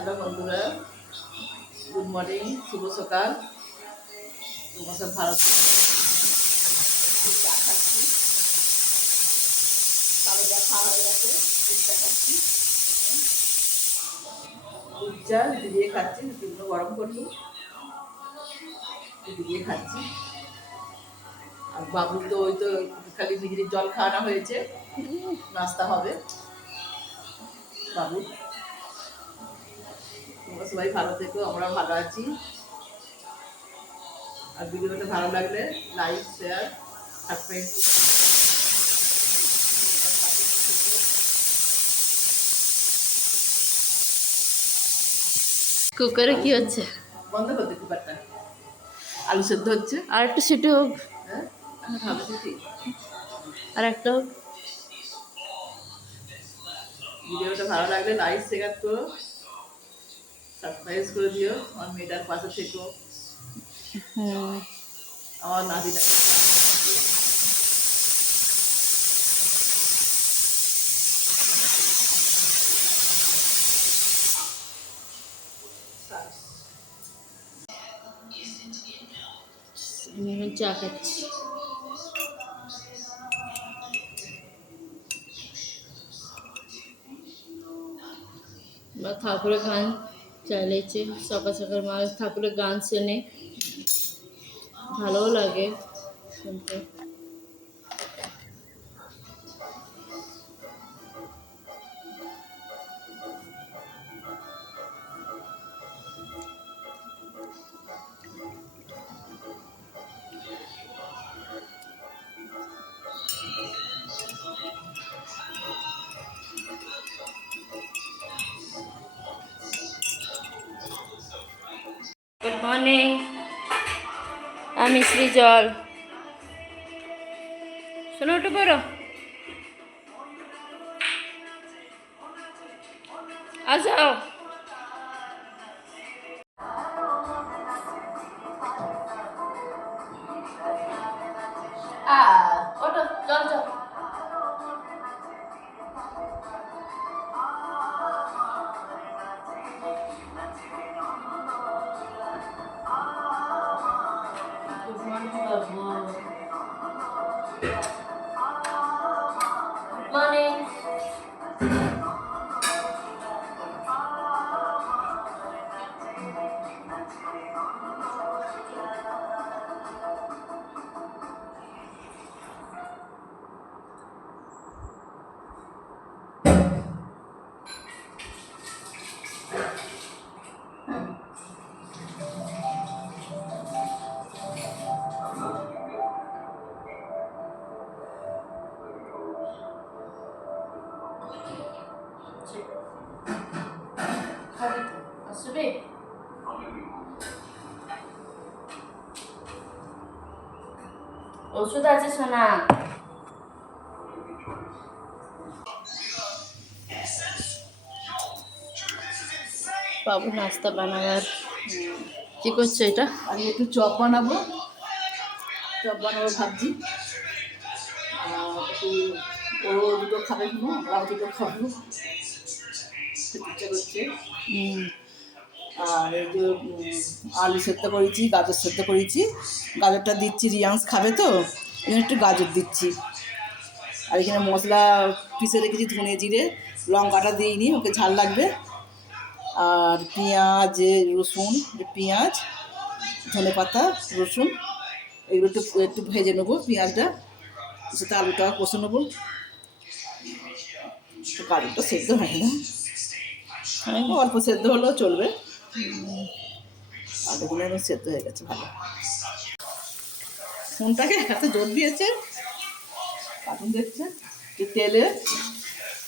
Hello বন্ধুরা, good morning, শুভ সকাল। তোমার সব ভালো থেকো। চা খাচ্ছি, কালো চা খাওয়া হয়ে গেছে। দুধ চা খাচ্ছি, দুধ চা দিয়ে খাচ্ছি, দুধগুলো গরম করছি, দিয়ে খাচ্ছি। আর বাবু তো ওই তো খালি মিহিরির জল খাওয়ানো হয়েছে, নাস্তা হবে বাবু। তোমরা সবাই ভালো থেকো, আমরা ভালো আছি। আর ভিডিওটা ভালো লাগলে লাইক, শেয়ার, সাবস্ক্রাইব। কুকারে কি হচ্ছে? বন্ধ করতে কুকারটা, আলু সেদ্ধ হচ্ছে। আর একটু সিটি হোক, হ্যাঁ, ভালো ঠিক। আর একটা হোক। ভিডিওটা ভালো লাগলে লাইক শেয়ার করো, সাবস্ক্রাইব করে দিও, আমার মেয়েটার পাশে থেকো, আমার নাতিটাকে। চা খাচ্ছি। বা ঠাকুরের গান চালিয়েছে সকাল সকাল, মা ঠাকুরের গান শুনে ভালোও লাগে শুনতে। গুড মর্নিং, আমি সৃজল। শোনো, উঠে পড়ো, আসো। ওঠো, চল চল। গুড মর্নিং বাবু, গুড মর্নিং। আসবে ওষুধ আছে সোনা। বাবু নাস্তা বানাবার কি করছো? এটা আমি একটু চপ বানাবো, ভাবছি। একটু ওরও দুটো খাবে, শুনো, আমরাও দুটো খাবো, ইচ্ছা করছে। আর এই যে আলু সেদ্ধ করেছি, গাজর সেদ্ধ করেছি, গাজরটা দিচ্ছি, রিয়াংস খাবে তো এখানে একটু গাজর দিচ্ছি। আর এখানে মশলা পিষে রেখেছি, ধনে জিরে লঙ্কাটা দিইনি, ওকে ঝাল লাগবে। আর পেঁয়াজ, রসুন, পেঁয়াজ, ধনে পাতা, রসুন এগুলো একটু একটু ভেজে নেবো, পেঁয়াজটা সেটা আলুটা কষে নেবো। গাজরটা সেদ্ধ হয় না, অল্প সেদ্ধ হলেও চলবে। আলুগুলো এখন সেদ্ধ হয়ে গেছে ভালো। ফোনটাকে হাতে জোর দিয়েছে, কার্টুন দেখছে।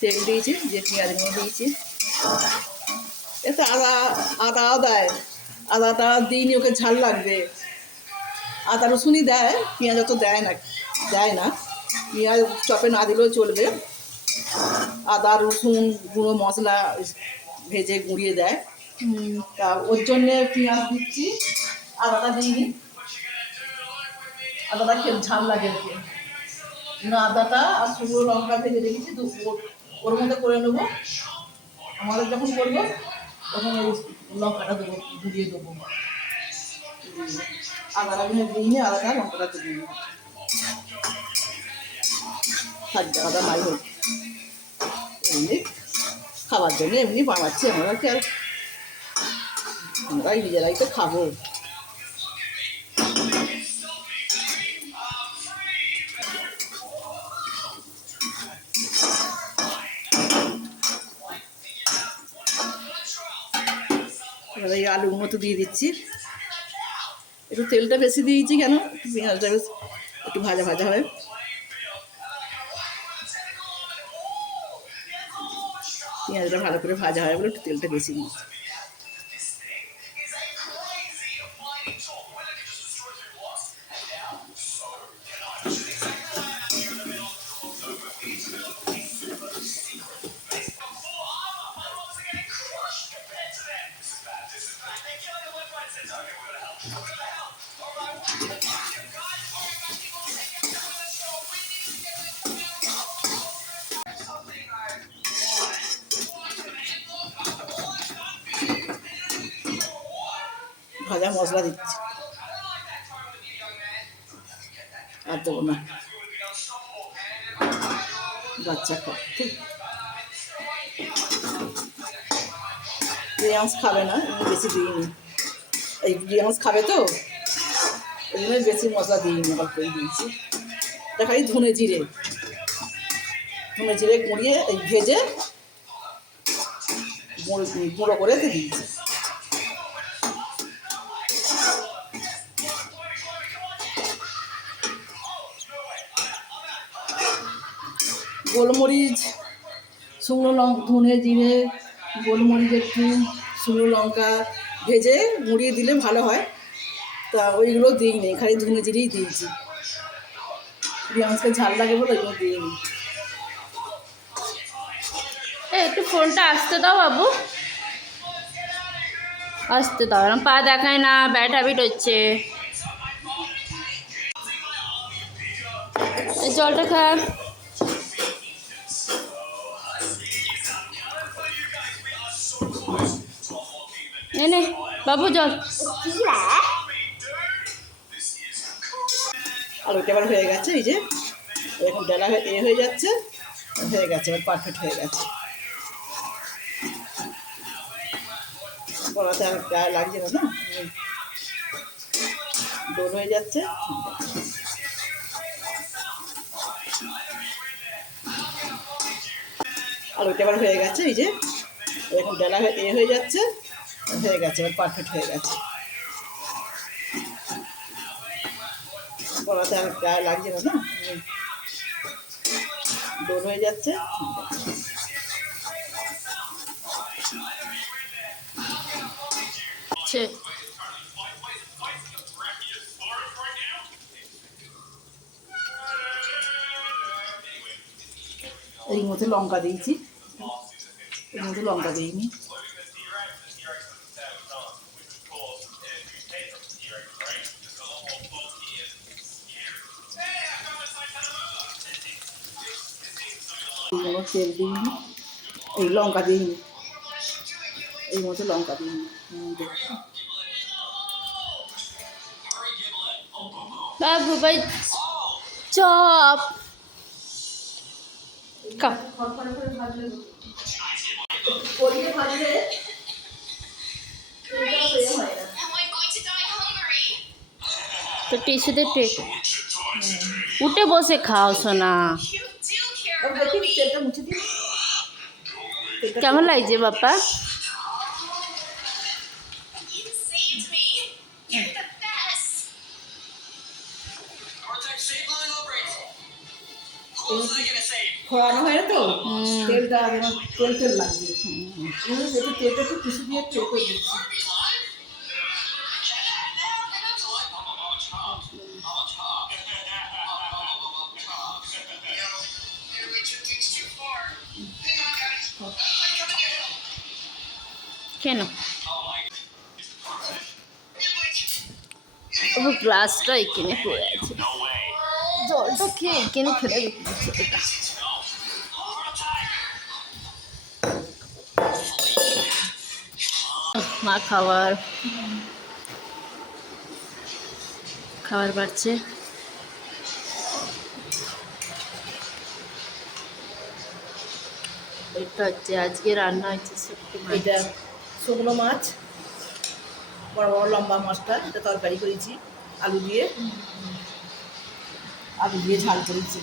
তেল দিয়েছি, যে পেঁয়াজ নিয়ে দিয়েছি। এতে আদাও দেয়, আদাটা দিইনি, ওকে ঝাল লাগবে। আদা রসুনই দেয়, পেঁয়াজ অত দেয় না। পেঁয়াজ চপে না দিলেও চলবে। আদা রসুন গুঁড়ো মশলা ভেজে গুঁড়িয়ে দেয়, তা ওর জন্যে পেঁয়াজ দিচ্ছি, আদাটা দিইনি। আদাটা খেয়ে ঝাল লাগে ওকে। আদাটা আর শুকনো লঙ্কা ভেজে রেখেছি, ওর মধ্যে করে নেবো। আমাদের যখন করবো তখন ওই লঙ্কাটা দেবো, ধুয়ে দেবো। আদাটা দিইনি, আদাটা লঙ্কাটা দিয়ে দেবো। আদা মাই হোক, এমনি খাবার জন্য এমনি বানাচ্ছি আমরা, কি আর আমরাই নিজেরাই তো খাবো। এবার এই আলুগুলো তো দিয়ে দিচ্ছি, একটু তেলটা বেশি দিয়েছি কেন, একটু পেঁয়াজটা বেশ একটু ভাজা ভাজা হয়। পেঁয়াজটা ভালো করে ভাজা হয় বলে একটু তেলটা বেশি দিয়েছি। ভাজা মশলা দিচ্ছি, আর দেবো না, বাচ্চা খাবে ঠিক। রিয়াংস খাবে না, আমি বেশি দিইনি, এই রিয়াংস খাবে তো ওই জন্য বেশি মশলা দিইনি, অল্পই দিয়েছি। দেখাই ধনে জিরে গুঁড়িয়ে এই ভেজে গুঁড়ো করে দিয়েছি। গোলমরিচ, শুকনো লঙ্কা, ধনে জিরে, গোলমরিচ একটু, শুকনো লঙ্কা ভেজে গুঁড়িয়ে দিলে ভালো হয়, তা ওইগুলো দিইনি, খালি ধনে জিরেই দিয়েছি। রিয়াংসকে ঝাল লাগে বলে ওইগুলো দিইনি। একটু ফোনটা আসতে দাও বাবু, আসতে দাও, এরকম পা দেখায় না, ব্যাড হ্যাবিট হচ্ছে। এই জলটা খা। এনে বাবু জল। আলুটা এবার হয়ে গেছে, এই যে এখন ডালা হয়ে যাচ্ছে, হয়ে গেছে, এবার পারফেক্ট হয়ে গেছে। বড়াতে আর গায়ে লাগছে না, না দোল হয়ে যাচ্ছে। আলুটা এবার হয়ে গেছে, এই যে এখন ডালা হয়ে যাচ্ছে, হয়ে গেছে, এবার পারফেক্ট হয়ে গেছে। বড়াতে আর গায়ে লাগছে না, না দোল হয়ে যাচ্ছে। এর মধ্যে লঙ্কা দিয়েছি, এর মধ্যে লঙ্কা দিইনি। তেল দিইনি, এই লঙ্কা দিইনি, এই মধ্যে লঙ্কা দিইনি। বাবু ভাই চপ খা। তো টিস্যুতে উঠে বসে খাও সোনা। কেমন লাগছে বাপ্পা? খোয়ানো হয় না তো, তেলটা তেল লাগবে, তেলটা একটু টিস্যু দিয়ে তেল করে দিচ্ছি। কেন ও গ্লাসটা এখানে পড়ে আছে, জলটা খেয়ে এখানে ফেলে দিচ্ছে এটা। মা খাবার বাড়ছে। এটা হচ্ছে আজকে রান্না হচ্ছে শুটকি মাছ। এটা শুকনো মাছ, বড় বড় লম্বা মাছটা, এটা তরকারি করেছি আলু দিয়ে ঝাল করেছি।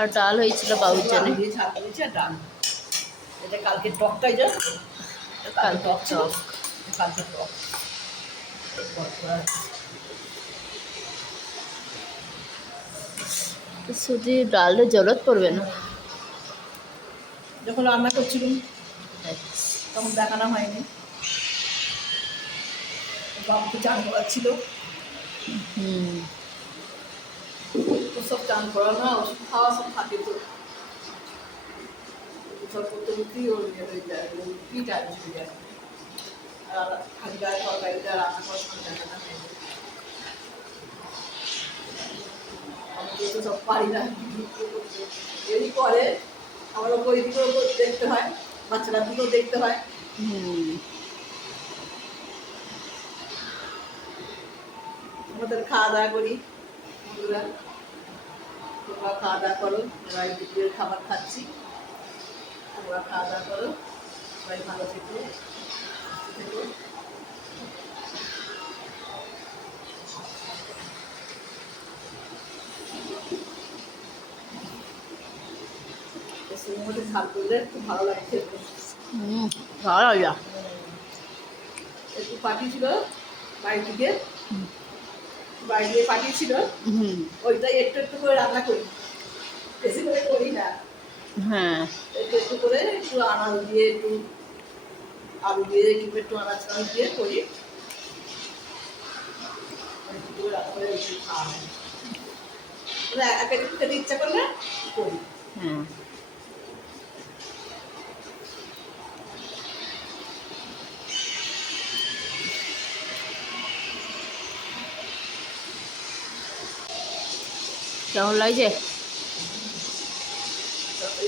আর ডাল হয়েছিল বাবুর জন্য। আলু দিয়ে ঝাল করেছি আর ডাল। এটা কালকে টকটাই যা কালকে টক ছিল, টক। কালকে টক। শুধু ডালের জলত পড়বে না। যখন রান্না করছিলাম তখন দেখানো হয়নি, বাবুকে চান করাচ্ছিল। সব চান করানো, ওষুধ খাওয়া সব থাকে তো, সব করতে করতেই ওর ইয়ে হয়ে যায়, কি টাইম চলে যায়। আর খালি গায়ে তরকারিটা রান্না করার সময় দেখানো হয়নি। আমি তো সব পারি না, এই করে আমার ওপর এদিকেও দেখতে হয়, বাচ্চারা দিকেও দেখতে হয়। আমাদের খাওয়া দাওয়া করি, বন্ধুরা তোমরা খাওয়া দাওয়া করো, আমরা এই দুপুরের খাবার খাচ্ছি, তোমরা খাওয়া দাওয়া করো, সবাই ভালো থেকো। এর মধ্যে ঝাল করলে খুব ভালো লাগে খেতে। ভালো লাগে। একটু পাঠিয়েছিল বাড়ি থেকে, পাঠিয়েছিল, ওইটাই একটু একটু করে রান্না করি, বেশি করে করি না। হ্যাঁ, একটু একটু করে একটু আনাজ দিয়ে, একটু আলু দিয়ে, একটু আনাজ দিয়ে করি, একটু করে রান্না করে একটু খাওয়া হয়। মানে এক একটু খেতে ইচ্ছা করলে করি। হ্যাঁ। কেমন লাগছে?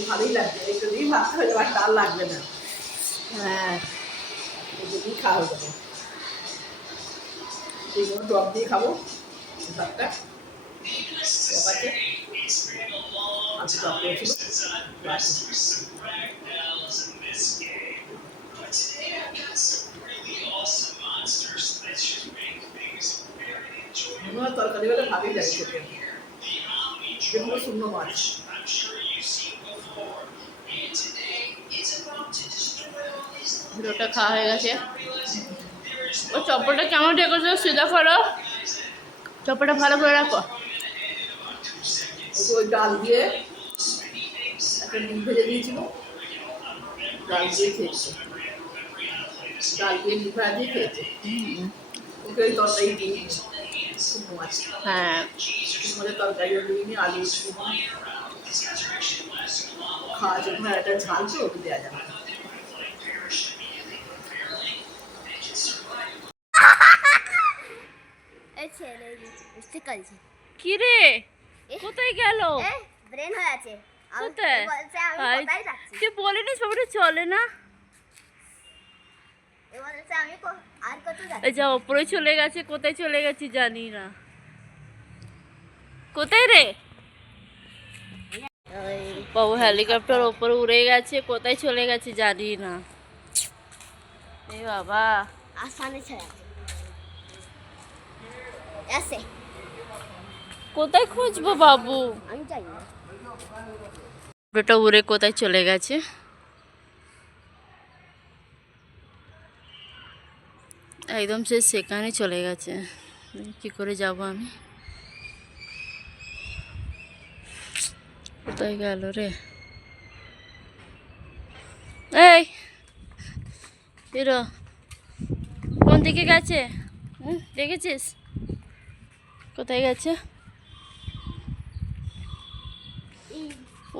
ভালোই লাগবে, একটু দিয়ে ভাত হয়ে যাবে, আর লাগবে না। হ্যাঁ, যদি খাওয়া যাবে, এইগুলো টক দিয়ে খাবো ভাতটা, টক আছে, আলু টক করেছিল। তরকারি হলে ভালোই লাগে খেতে, যেগুলো শুকনো মাছ। ভিডিওটা খাওয়া হয়ে গেছে। ও চপ্পলটা কেমন রেখেছো? সিধা করো, চপ্পলটা ভালো করে রাখো। ওই ডাল দিয়ে একটা ডিম ভেজে দিয়েছিল, ডাল দিয়ে খেয়েছে, ডাল দিয়ে ডিম ভাজা দিয়ে খেয়েছে। ওকে ওই তরকারি দিইনি, শুকনো মাছ, হ্যাঁ, শুকনো তরকারিও দিইনি, আলু খাওয়া জন্য একটা ঝাল তো ওকে দেওয়া যাবে। কি রে, কোথায় গেল? ব্রেন হয়ে আছে। কোথায়? বলছে আমি হাই, কোথায় যাচ্ছি, তুই বলিনি সবটা চলে না? এ বলছে আমি আর কত এই যাচ্ছি। যা ওপরে চলে গেছে, কোথায় চলে গেছি জানি না। কোথায় রে বাবু? হেলিকপ্টার ওপরে উড়ে গেছে, কোথায় চলে গেছে জানি না। এই বাবা, আসমানে ছেড়ে আছে, কোথায় খুঁজবো বাবু? আমি জানি না। ওটা উড়ে কোথায় চলে গেছে? একদম সে সেখানে চলে গেছে, কি করে যাব আমি? কোথায় গেল রে? এই হিরো, কোন দিকে গেছে? দেখেছিস কোথায় গেছে?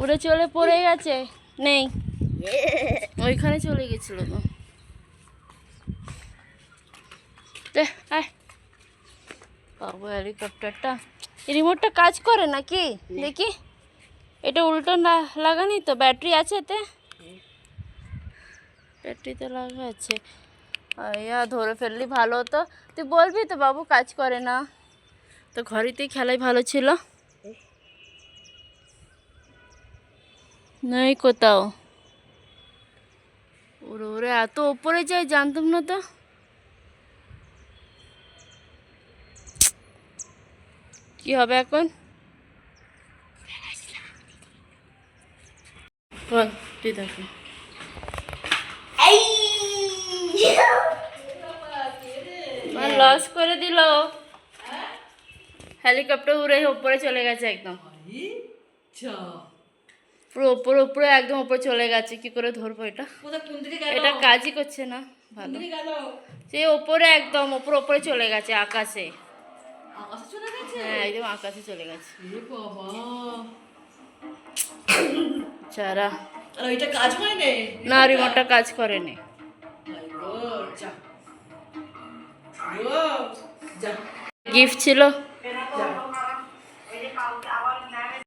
উড়ে চলে পড়ে গেছে, নেই, ওইখানে চলে গেছিল তো। বাবু হেলিকপ্টারটা, রিমোটটা কাজ করে নাকি দেখি। এটা উল্টো না লাগানি তো, ব্যাটারি আছে এতে? ব্যাটারি তো লাগা আছে। ইয়া ধরে ফেললি ভালো হতো। তুই বলবি তো বাবু কাজ করে না, তো ঘরেতেই খেলাই ভালো ছিল। নেই কোথাও। ওরে ওরে এত ওপরে যাই জানতাম না তো। কি হবে এখন? বল তুই দেখো। লস করে দিল। হেলিকপ্টার উড়ে উপরে চলে গেছে একদম, পুরো উপরে উপরে একদম উপরে চলে গেছে। কি করে ধরবো এটা? এটা কাজই করছে না ভালো। সে ওপরে একদম উপরে উপরে চলে গেছে আকাশে। হ্যাঁ একদম আকাশে চলে গেছে। চারা আর ওইটা কাজ হয় না, রিমোটটা কাজ করেনি। গিফট ছিল।